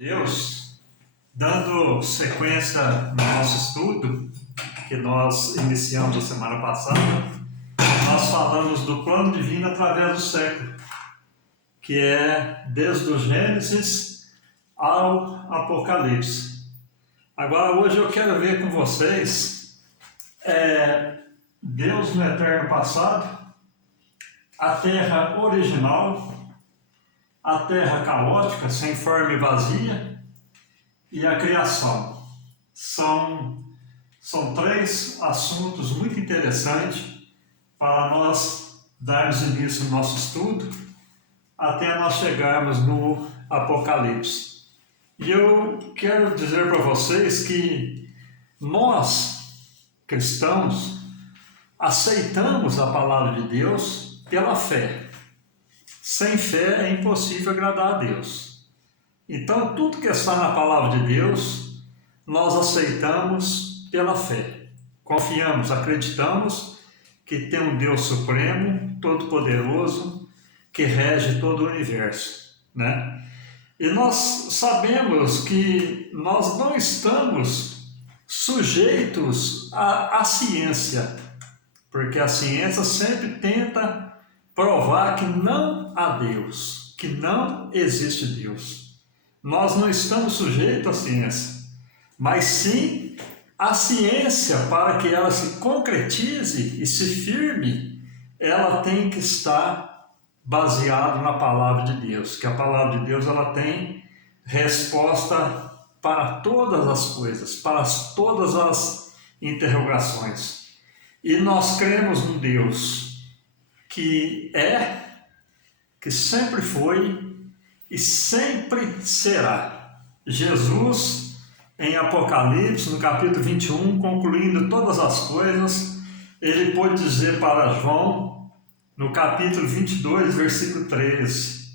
Deus, dando sequência no nosso estudo, que nós iniciamos a semana passada, nós falamos do plano divino através do século, que é desde o Gênesis ao Apocalipse. Agora, hoje eu quero ver com vocês Deus no eterno passado, a terra original, a terra caótica, sem forma e vazia, e a criação. São três assuntos muito interessantes para nós darmos início no nosso estudo, até nós chegarmos no Apocalipse. E eu quero dizer para vocês que nós, cristãos, aceitamos a palavra de Deus pela fé. Sem fé é impossível agradar a Deus. Então, tudo que está na palavra de Deus, nós aceitamos pela fé. Confiamos, acreditamos que tem um Deus supremo, todo-poderoso, que rege todo o universo, né? E nós sabemos que nós não estamos sujeitos à ciência, porque a ciência sempre tenta provar que não há Deus, que não existe Deus. Nós não estamos sujeitos à ciência, mas sim a ciência, para que ela se concretize e se firme, ela tem que estar baseada na palavra de Deus, que a palavra de Deus ela tem resposta para todas as coisas, para todas as interrogações. E nós cremos num Deus que sempre foi e sempre será. Jesus, em Apocalipse, no capítulo 21, concluindo todas as coisas, ele pôde dizer para João, no capítulo 22, versículo 13,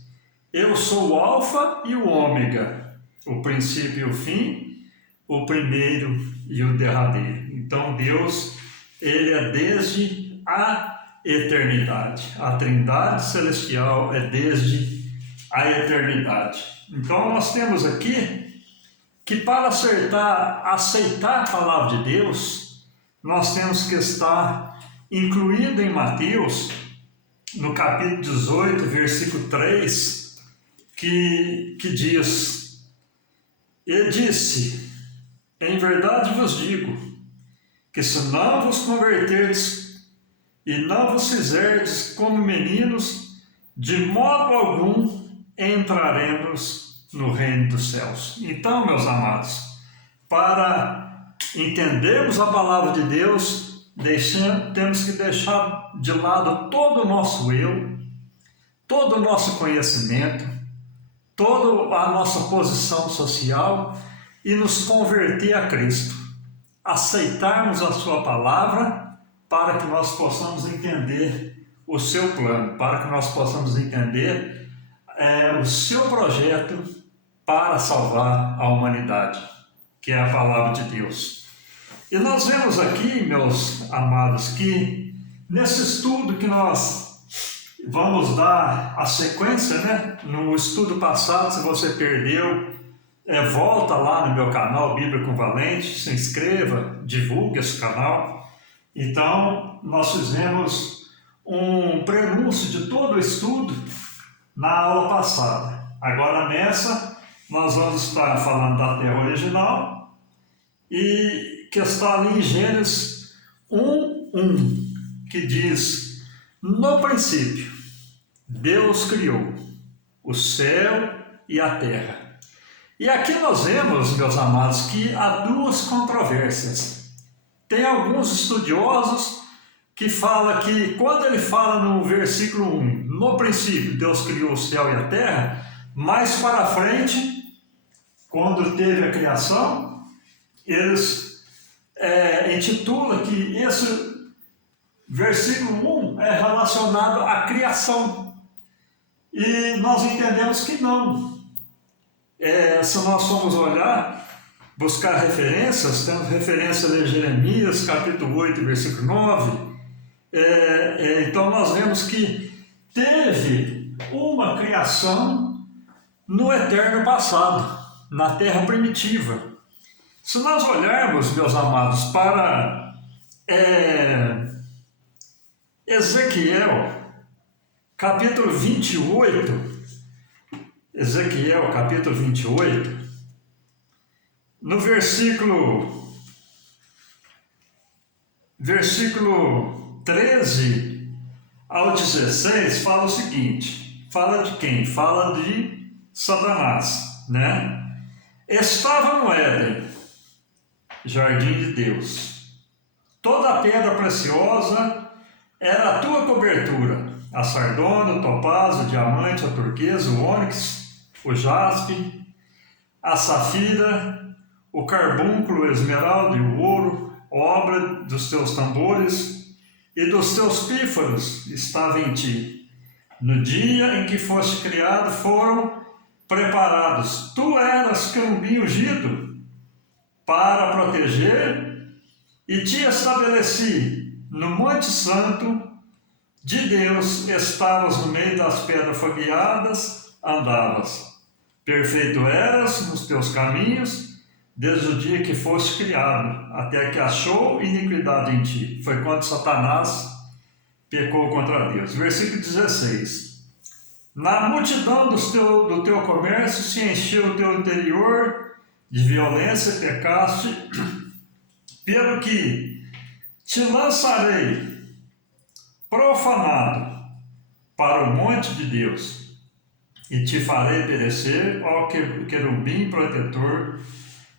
eu sou o Alfa e o Ômega, o princípio e o fim, o primeiro e o derradeiro. Então Deus, ele é desde a eternidade. A Trindade Celestial é desde a eternidade. Então nós temos aqui que para aceitar a palavra de Deus, nós temos que estar incluído em Mateus, no capítulo 18, versículo 3, que diz, ele disse, em verdade vos digo, que se não vos converterdes e não vos fizerdes como meninos, de modo algum entraremos no reino dos céus. Então, meus amados, para entendermos a palavra de Deus, temos que deixar de lado todo o nosso eu, todo o nosso conhecimento, toda a nossa posição social e nos converter a Cristo. Aceitarmos a sua palavra para que nós possamos entender o seu plano, para que nós possamos entender o seu projeto para salvar a humanidade, que é a palavra de Deus. E nós vemos aqui, meus amados, que nesse estudo que nós vamos dar a sequência, né? No estudo passado, se você perdeu, volta lá no meu canal Bíblia com Valente, se inscreva, divulgue esse canal. Então, nós fizemos um prenúncio de todo o estudo na aula passada. Agora nessa, nós vamos estar falando da terra original e que está ali em Gênesis 1:1, que diz, no princípio, Deus criou o céu e a terra. E aqui nós vemos, meus amados, que há duas controvérsias. Tem alguns estudiosos que falam que, quando ele fala no versículo 1, no princípio Deus criou o céu e a terra, mais para frente, quando teve a criação, eles intitulam que esse versículo 1 é relacionado à criação. E nós entendemos que não. Se nós formos olhar, buscar referências, temos referência de Jeremias, capítulo 8, versículo 9, então nós vemos que teve uma criação no eterno passado. na terra primitiva. Se nós olharmos, meus amados, para Ezequiel, capítulo 28, Ezequiel, capítulo 28, no versículo 13 ao 16, fala o seguinte, fala de quem? Fala de Satanás, né? Estava no Éden, jardim de Deus. Toda a pedra preciosa era a tua cobertura, a sardônia, o topázio, o diamante, a turquesa, o ônix, o jaspe, a safira, o carbúnculo, o esmeralda e o ouro, obra dos teus tambores e dos teus pífaros estava em ti. No dia em que foste criado foram preparados. Tu eras querubim ungido para proteger e te estabeleci no Monte Santo de Deus, estavas no meio das pedras fogueadas, andavas. Perfeito eras nos teus caminhos, desde o dia que foste criado, até que achou iniquidade em ti. Foi quando Satanás pecou contra Deus. Versículo 16. Na multidão do teu comércio se encheu o teu interior de violência e pecaste, pelo que te lançarei profanado para o monte de Deus e te farei perecer, ó querubim protetor,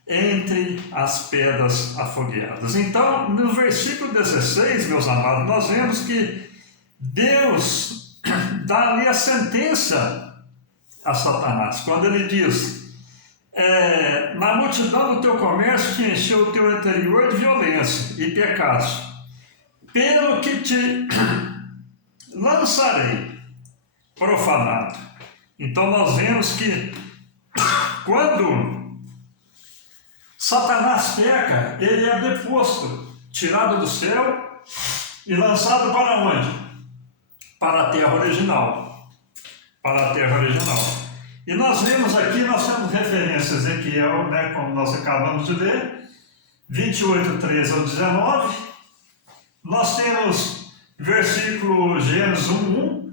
entre as pedras afogueadas. Então, no versículo 16, meus amados, nós vemos que Deus dá ali a sentença a Satanás, quando ele diz: na multidão do teu comércio te encheu o teu interior de violência e pecaste, pelo que te lançarei profanado. Então nós vemos que quando Satanás peca, ele é deposto, tirado do céu e lançado para onde? Para a terra original. Para a terra original. E nós vemos aqui, nós temos referência a Ezequiel, né, como nós acabamos de ler, 28, 13 ao 19. Nós temos versículo Gênesis 1,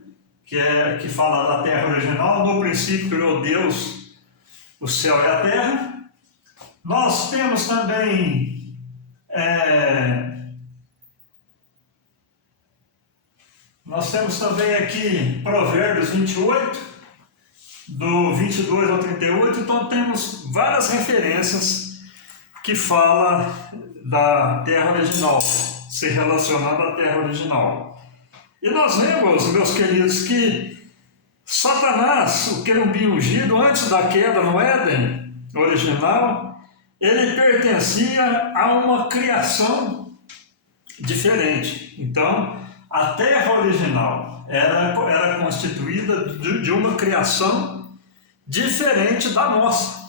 que fala da terra original. No princípio criou Deus o céu e a terra. Nós temos também aqui Provérbios 28, do 22 ao 38. Então temos várias referências que falam da terra original, se relacionando à terra original. E nós vemos, meus queridos, que Satanás, o querubim ungido, antes da queda no Éden original, ele pertencia a uma criação diferente. Então, a terra original era constituída de uma criação diferente da nossa,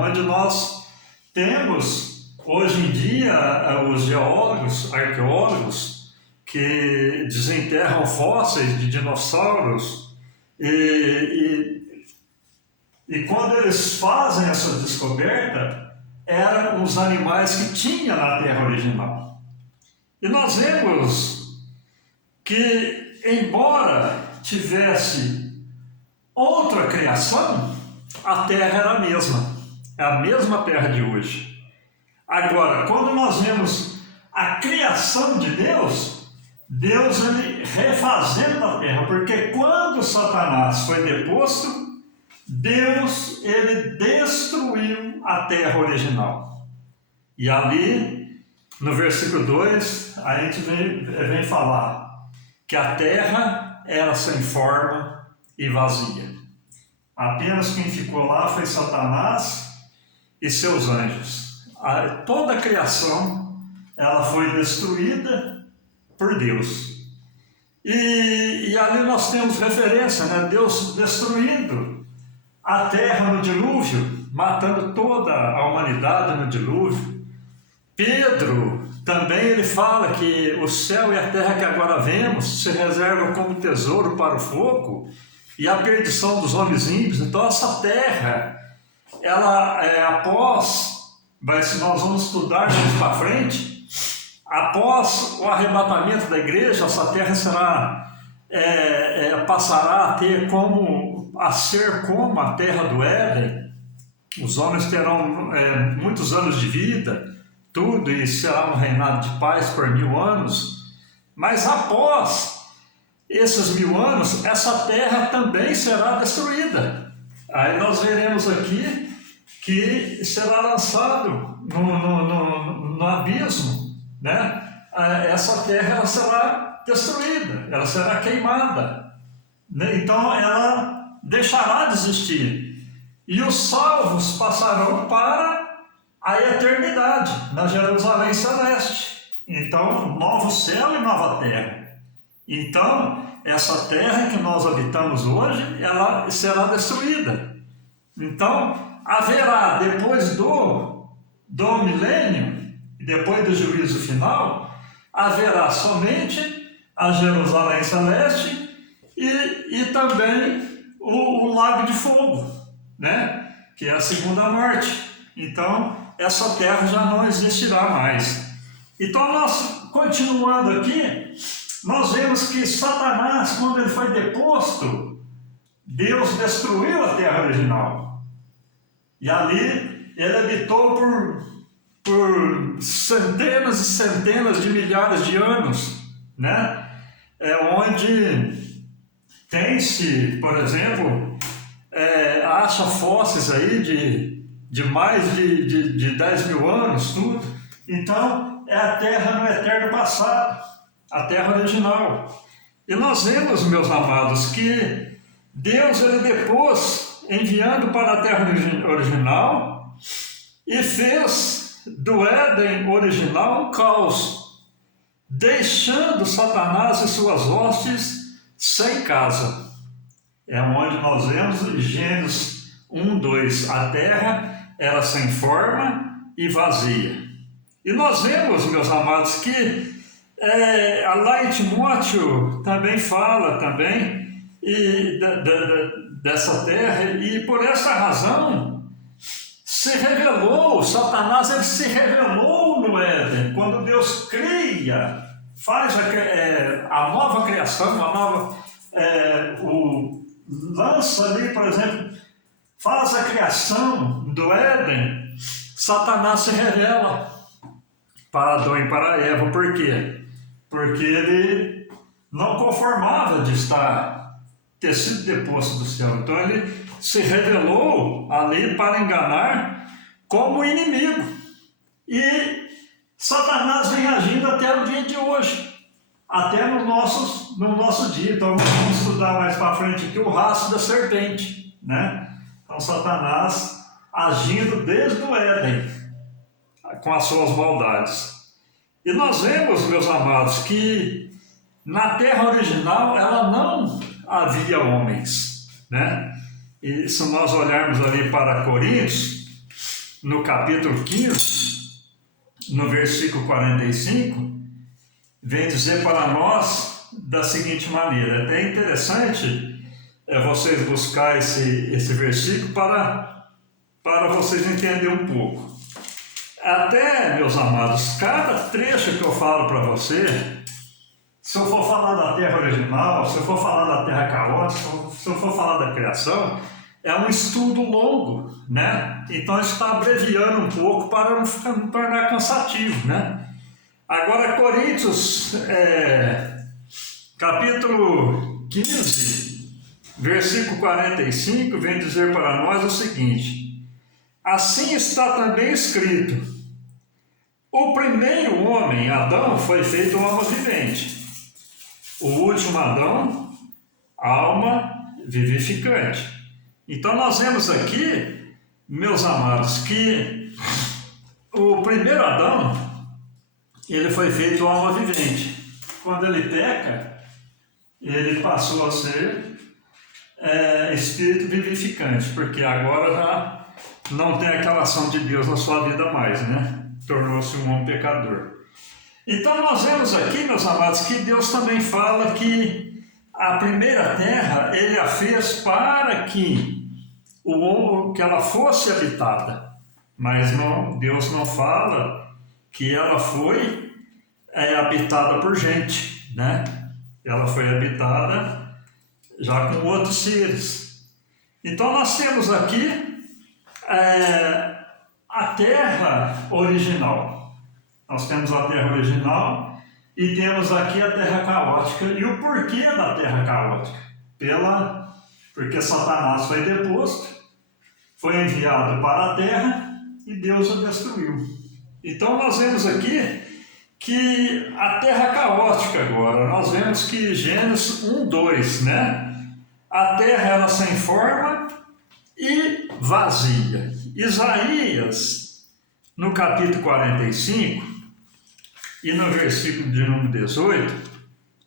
onde nós temos, hoje em dia, os geólogos, arqueólogos, que desenterram fósseis de dinossauros, e quando eles fazem essa descoberta, eram os animais que tinha na terra original. E nós vemos que, embora tivesse outra criação, a terra era a mesma. É a mesma terra de hoje. Agora, quando nós vemos a criação de Deus, Deus ele refazendo a terra, porque quando Satanás foi deposto, Deus ele destruiu a terra original. E ali, no versículo 2, a gente vem falar que a terra era sem forma e vazia. Apenas quem ficou lá foi Satanás e seus anjos. Toda a criação ela foi destruída por Deus. E ali nós temos referência, né? Deus destruindo a terra no dilúvio, matando toda a humanidade no dilúvio. Pedro também ele fala que o céu e a terra que agora vemos se reservam como tesouro para o fogo e a perdição dos homens ímpios. Então essa terra ela nós vamos estudar mais para frente, após o arrebatamento da igreja, essa terra passará a ser como a terra do Éden. Os homens terão muitos anos de vida, tudo, e será um reinado de paz por 1000 anos. Mas após esses 1000 anos, essa terra também será destruída. Aí nós veremos aqui que será lançado no abismo, né? Essa terra ela será destruída, ela será queimada, né? Então ela deixará de existir. E os salvos passarão para a eternidade, na Jerusalém Celeste. Então, novo céu e nova terra. Então, essa terra que nós habitamos hoje, ela será destruída. Então, haverá, depois do milênio, depois do juízo final, haverá somente a Jerusalém Celeste e também o lago de fogo, né? Que é a segunda morte. Então, essa terra já não existirá mais. Então, nós, continuando aqui, nós vemos que Satanás, quando ele foi deposto, Deus destruiu a terra original. E ali ele habitou por centenas e centenas de milhares de anos, né? Onde tem-se, por exemplo, acha fósseis aí de mais de 10 mil anos, tudo. Então, é a terra no eterno passado, a terra original. E nós vemos, meus amados, que Deus, ele depois, enviando para a terra original, e fez do Éden original um caos, deixando Satanás e suas hostes sem casa. É onde nós vemos em Gênesis 1:2, a terra era sem forma e vazia. E nós vemos, meus amados, que lá em Timóteo também fala dessa terra, e por essa razão se revelou, Satanás ele se revelou no Éden, quando Deus cria, faz a nova criação, lança ali, por exemplo, faz a criação do Éden, Satanás se revela para Adão e para Eva. Por quê? Porque ele não conformava de ter sido deposto do céu. Então ele se revelou ali para enganar como inimigo. E Satanás vem agindo até o dia de hoje, até no nosso dia. Então vamos estudar mais para frente aqui o rastro da serpente, né? Então Satanás agindo desde o Éden, com as suas maldades. E nós vemos, meus amados, que na terra original ela não havia homens, né? E se nós olharmos ali para Coríntios, no capítulo 15, no versículo 45, vem dizer para nós da seguinte maneira. É até interessante vocês buscar esse versículo para vocês entenderem um pouco. Até, meus amados, cada trecho que eu falo para você, se eu for falar da terra original, se eu for falar da terra caótica, se eu for falar da criação, é um estudo longo, né? Então está abreviando um pouco para não tornar cansativo, né? Agora, Coríntios, capítulo 15, versículo 45, vem dizer para nós o seguinte: assim está também escrito: o primeiro homem, Adão, foi feito alma vivente. O último Adão, alma vivificante. Então nós vemos aqui, meus amados, que o primeiro Adão, ele foi feito alma vivente. Quando ele peca, ele passou a ser espírito vivificante, porque agora já não tem aquela ação de Deus na sua vida mais, né? Tornou-se um homem pecador. Então nós vemos aqui, meus amados, que Deus também fala que a primeira terra ele a fez para que que ela fosse habitada, mas não, Deus não fala que ela foi habitada por gente, né? Ela foi habitada já com outros seres. Então nós temos aqui a terra original. Nós temos a terra original e temos aqui a terra caótica. E o porquê da terra caótica? Porque Satanás foi deposto, foi enviado para a terra e Deus a destruiu. Então nós vemos aqui que a terra caótica agora, nós vemos que Gênesis 1, 2, né? A terra era sem forma e vazia. Isaías, no capítulo 45, e no versículo de número 18,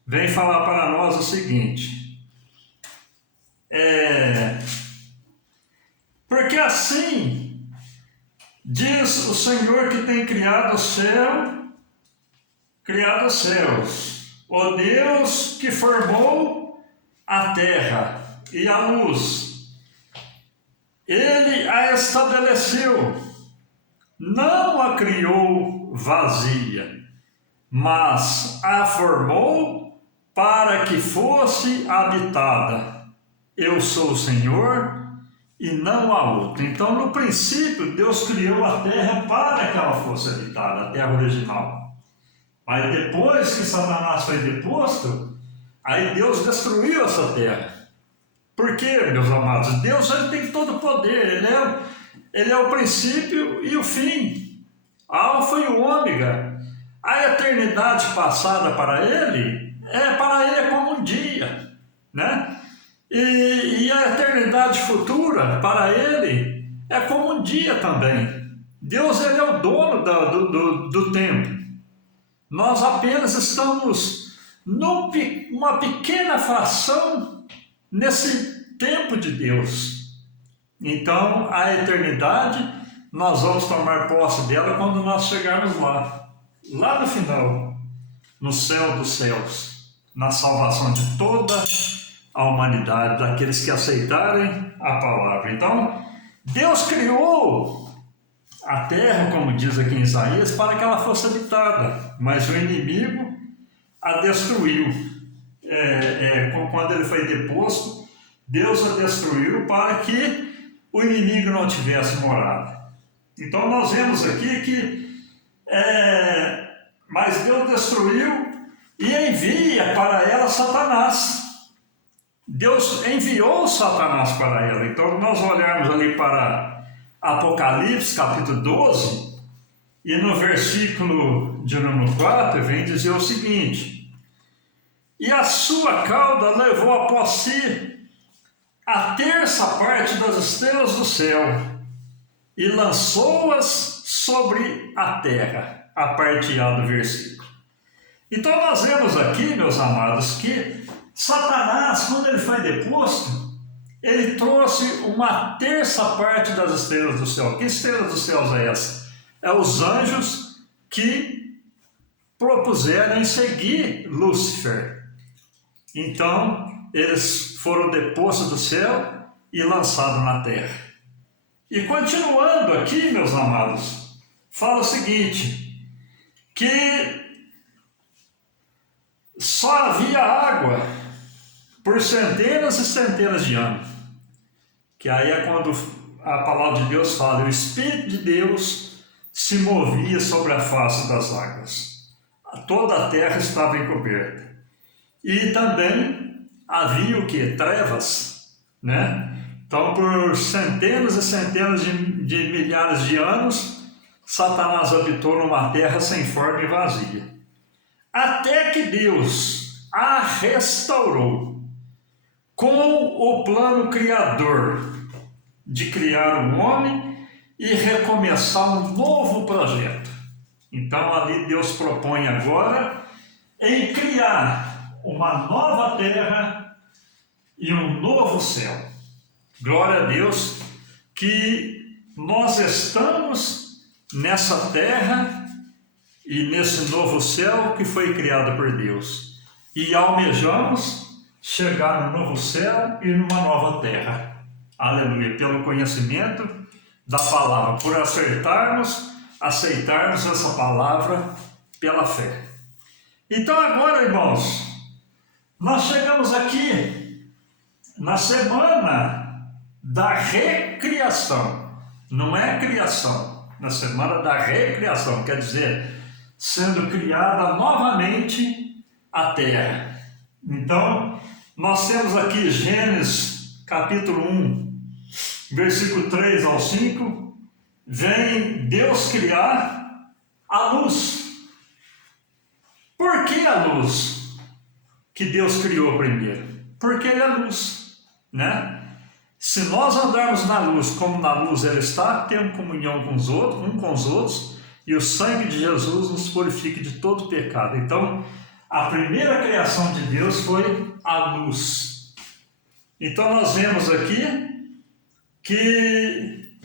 vem falar para nós o seguinte: porque assim diz o Senhor que tem criado os céus, o Deus que formou a terra e a luz, Ele a estabeleceu, não a criou vazia, mas a formou para que fosse habitada. Eu sou o Senhor e não há outro. Então, no princípio, Deus criou a terra para que ela fosse habitada, a terra original. Mas depois que Satanás foi deposto, aí Deus destruiu essa terra. Por quê, meus amados? Deus ele tem todo o poder, ele é o princípio e o fim, a alfa e o ômega. A eternidade passada para ele é como um dia, né? E a eternidade futura para ele é como um dia também. Deus ele é o dono do tempo. Nós apenas estamos numa pequena fração nesse tempo de Deus. Então, a eternidade, nós vamos tomar posse dela quando nós chegarmos lá no final, no céu dos céus, na salvação de toda a humanidade, daqueles que aceitarem a palavra. Então, Deus criou a terra, como diz aqui em Isaías, para que ela fosse habitada, mas o inimigo a destruiu. Quando ele foi deposto, Deus a destruiu para que o inimigo não tivesse morada. Então nós vemos aqui que mas Deus destruiu e envia para ela Satanás. Deus enviou Satanás para ela. Então nós olharmos ali para Apocalipse capítulo 12, e no versículo de número 4 vem dizer o seguinte: e a sua cauda levou após si a terça parte das estrelas do céu e lançou-as sobre a terra. A parte A do versículo. Então nós vemos aqui, meus amados, que Satanás, quando ele foi deposto, ele trouxe uma terça parte das estrelas do céu. Que estrelas dos céus é essa? É os anjos que propuseram em seguir Lúcifer. Então, eles foram depostos do céu e lançados na terra. E continuando aqui, meus amados, fala o seguinte, que só havia água por centenas e centenas de anos. Que aí é quando a palavra de Deus fala, o Espírito de Deus se movia sobre a face das águas. Toda a terra estava encoberta. E também havia o que? Trevas, né? Então, por centenas e centenas de milhares de anos, Satanás habitou numa terra sem forma e vazia. Até que Deus a restaurou com o plano criador de criar um homem e recomeçar um novo projeto. Então ali Deus propõe agora em criar uma nova terra e um novo céu. Glória a Deus que nós estamos nessa terra e nesse novo céu que foi criado por Deus. E almejamos chegar no novo céu e numa nova terra. Aleluia, pelo conhecimento da palavra, por aceitarmos essa palavra pela fé. Então agora, irmãos, nós chegamos aqui na semana da recriação. Não é criação, na semana da recriação, quer dizer, sendo criada novamente a terra. Então, nós temos aqui Gênesis capítulo 1, versículo 3 ao 5, vem Deus criar a luz. Por que a luz que Deus criou primeiro? Porque Ele é luz, né? Se nós andarmos na luz como na luz Ele está, temos comunhão com os outros, um com os outros, e o sangue de Jesus nos purifica de todo pecado. Então, a primeira criação de Deus foi a luz. Então, nós vemos aqui que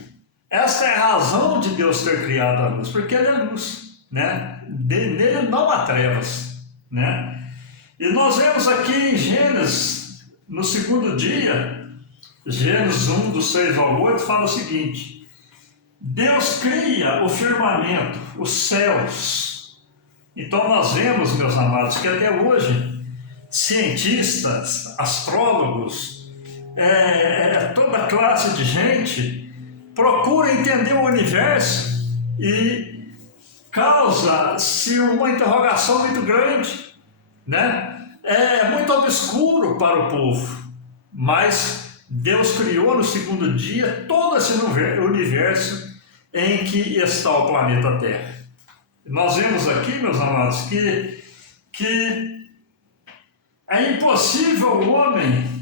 esta é a razão de Deus ter criado a luz, porque Ele é luz, né? Nele não há trevas, né? E nós vemos aqui em Gênesis, no segundo dia, Gênesis 1, do 6 ao 8, fala o seguinte: Deus cria o firmamento, os céus. Então nós vemos, meus amados, que até hoje, cientistas, astrólogos, toda classe de gente procura entender o universo e causa-se uma interrogação muito grande, né? É muito obscuro para o povo, mas Deus criou no segundo dia todo esse universo em que está o planeta Terra. Nós vemos aqui, meus amados, que é impossível o homem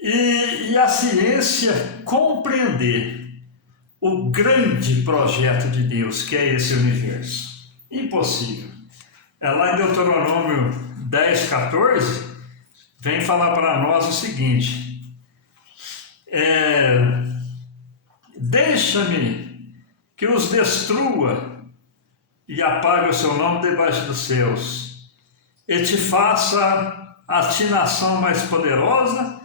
e a ciência compreender o grande projeto de Deus, que é esse universo. Impossível. Lá em Deuteronômio 10, 14, vem falar para nós o seguinte: deixa-me que os destrua e apague o seu nome debaixo dos céus, e te faça a ti nação mais poderosa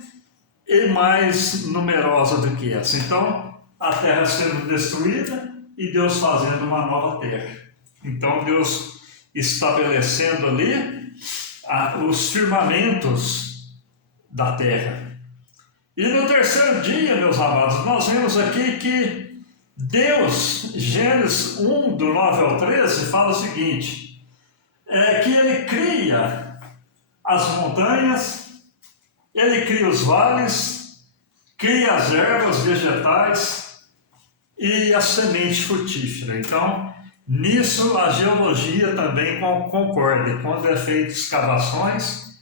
e mais numerosa do que essa. Então, a terra sendo destruída e Deus fazendo uma nova terra. Então, Deus estabelecendo ali os firmamentos da terra. E no terceiro dia, meus amados, nós vemos aqui que Deus, Gênesis 1, do 9 ao 13, fala o seguinte: que Ele cria as montanhas, Ele cria os vales, cria as ervas vegetais e a semente frutífera. Então, nisso a geologia também concorda. Quando é feito escavações,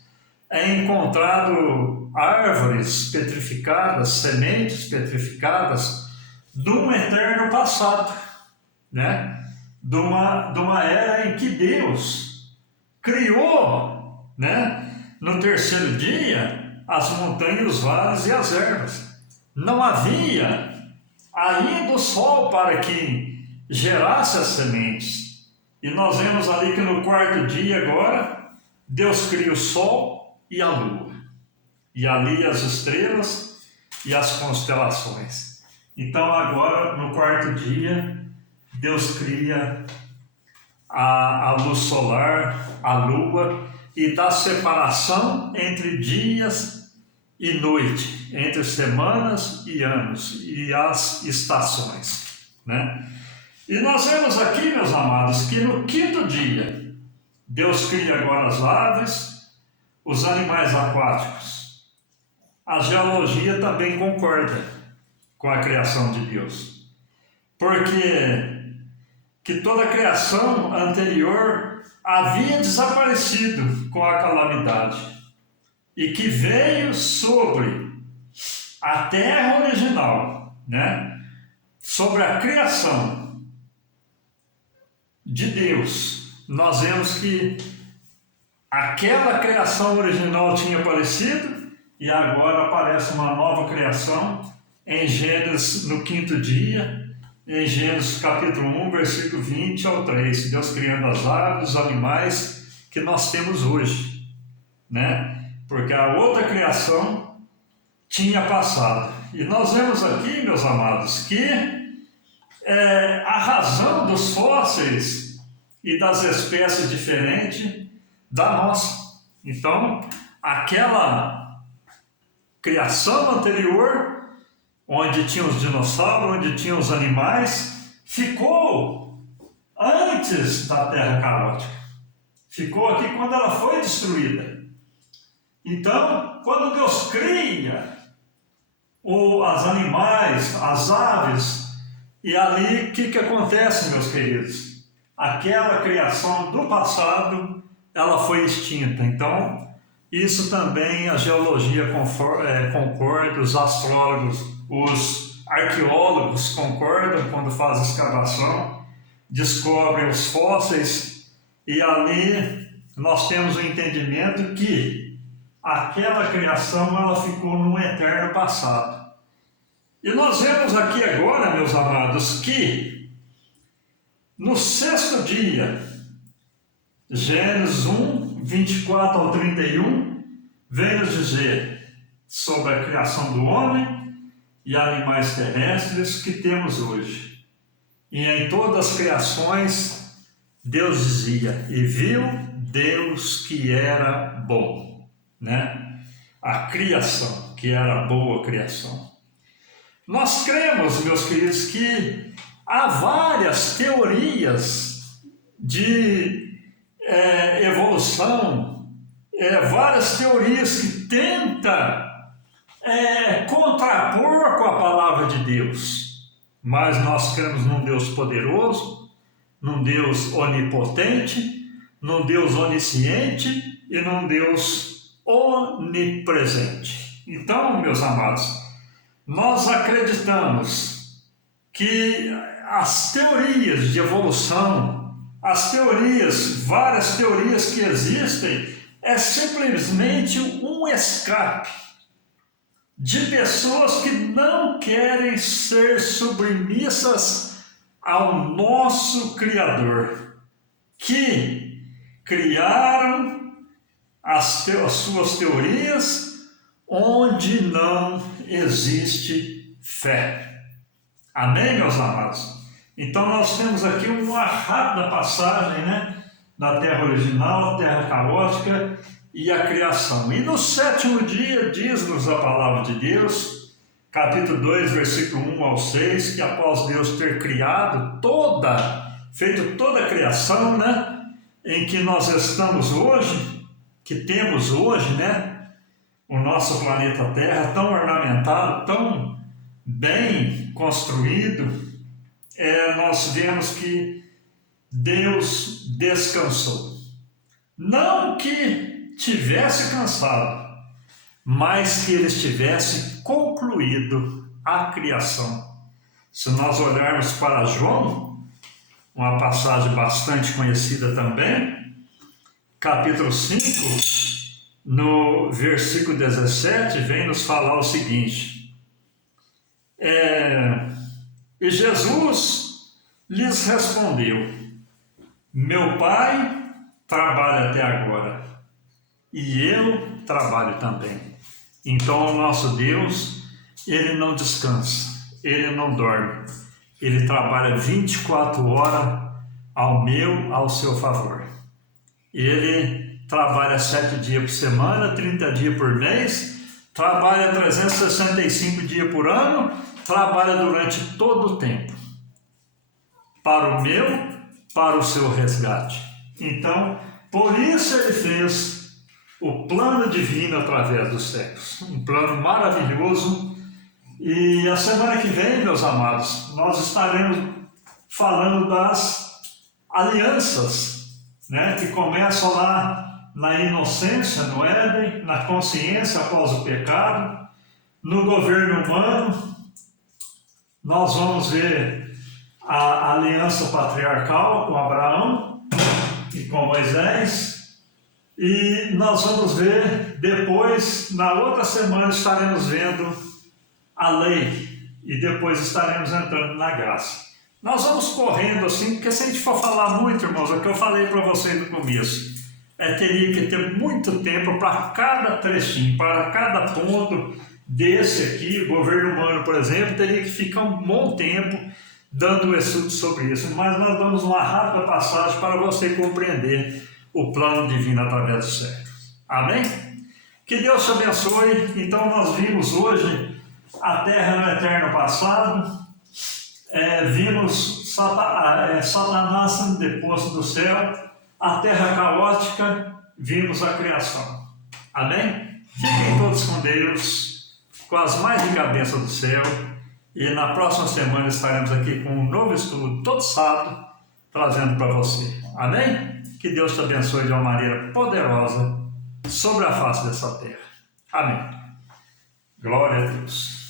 é encontrado árvores petrificadas, sementes petrificadas de um eterno passado, né? De uma era em que Deus criou, né? No terceiro dia, as montanhas, os vales e as ervas. Não havia ainda o sol para que gerasse as sementes. E nós vemos ali que no quarto dia agora, Deus cria o sol e a lua. E ali as estrelas e as constelações. Então agora, no quarto dia, Deus cria a luz solar, a lua, e dá separação entre dias e noite, entre semanas e anos, e as estações, né? E nós vemos aqui, meus amados, que no quinto dia, Deus cria agora as aves, os animais aquáticos. A geologia também concorda com a criação de Deus, porque que toda a criação anterior havia desaparecido com a calamidade e que veio sobre a terra original, né? Sobre a criação de Deus. Nós vemos que aquela criação original tinha aparecido e agora aparece uma nova criação em Gênesis, no quinto dia, em Gênesis capítulo 1, versículo 20 ao 3, Deus criando as aves, os animais que nós temos hoje, né? Porque a outra criação tinha passado. E nós vemos aqui, meus amados, que a razão dos fósseis e das espécies diferentes da nossa. Então, aquela criação anterior, onde tinha os dinossauros, onde tinha os animais, ficou antes da Terra caótica. Ficou aqui quando ela foi destruída. Então, quando Deus cria os animais, as aves, e ali o que acontece, meus queridos? Aquela criação do passado, ela foi extinta. Então, isso também a geologia concorda, os astrólogos, os arqueólogos concordam quando fazem escavação, descobrem os fósseis, e ali nós temos o entendimento que aquela criação ela ficou no eterno passado. E nós vemos aqui agora, meus amados, que no sexto dia, Gênesis 1, 24 ao 31, vem nos dizer sobre a criação do homem e animais terrestres que temos hoje. E em todas as criações, Deus dizia, e viu Deus que era bom, né? A criação, que era boa criação. Nós cremos, meus queridos, que há várias teorias de evolução, várias teorias que tentam contrapor com a palavra de Deus, mas nós cremos num Deus poderoso, num Deus onipotente, num Deus onisciente e num Deus onipresente. Então, meus amados, nós acreditamos que as teorias de evolução, várias teorias que existem, é simplesmente um escape de pessoas que não querem ser submissas ao nosso Criador, que criaram as suas teorias onde não existe fé. Amém, meus amados? Então nós temos aqui uma rápida passagem, né, da terra original, terra caótica e a criação. E no sétimo dia, diz-nos a palavra de Deus, capítulo 2, versículo 1 ao 6, que após Deus ter feito toda a criação, né, em que nós estamos hoje, que temos hoje, né, o nosso planeta Terra tão ornamentado, tão bem construído, nós vemos que Deus descansou. Não que tivesse cansado, mas que Ele tivesse concluído a criação. Se nós olharmos para João, uma passagem bastante conhecida também, capítulo 5, no versículo 17, vem nos falar o seguinte: e Jesus lhes respondeu, meu Pai trabalha até agora, e eu trabalho também. Então o nosso Deus, Ele não descansa, Ele não dorme, Ele trabalha 24 horas ao seu favor. Ele trabalha 7 dias por semana, 30 dias por mês, trabalha 365 dias por ano, trabalha durante todo o tempo, para o seu resgate. Então, por isso Ele fez o plano divino através dos séculos, um plano maravilhoso. E a semana que vem, meus amados, nós estaremos falando das alianças, né, que começam lá na inocência, no Éden, na consciência após o pecado, no governo humano. Nós vamos ver a aliança patriarcal com Abraão e com Moisés, e nós vamos ver depois, na outra semana, estaremos vendo a lei, e depois estaremos entrando na graça. Nós vamos correndo assim, porque se a gente for falar muito, irmãos, é o que eu falei para vocês no começo, teria que ter muito tempo para cada trechinho, para cada ponto desse aqui, o governo humano, por exemplo, teria que ficar um bom tempo dando um estudo sobre isso, mas nós damos uma rápida passagem para você compreender o plano divino através do séculos. Amém? Que Deus te abençoe. Então nós vimos hoje a terra no eterno passado, vimos Satanás sendo deposto do céu, a terra caótica, vimos a criação. Amém? Fiquem todos com Deus, com as mais de cabeça do céu, e na próxima semana estaremos aqui com um novo estudo, todo sábado, trazendo para você. Amém? Que Deus te abençoe de uma maneira poderosa sobre a face dessa terra. Amém. Glória a Deus.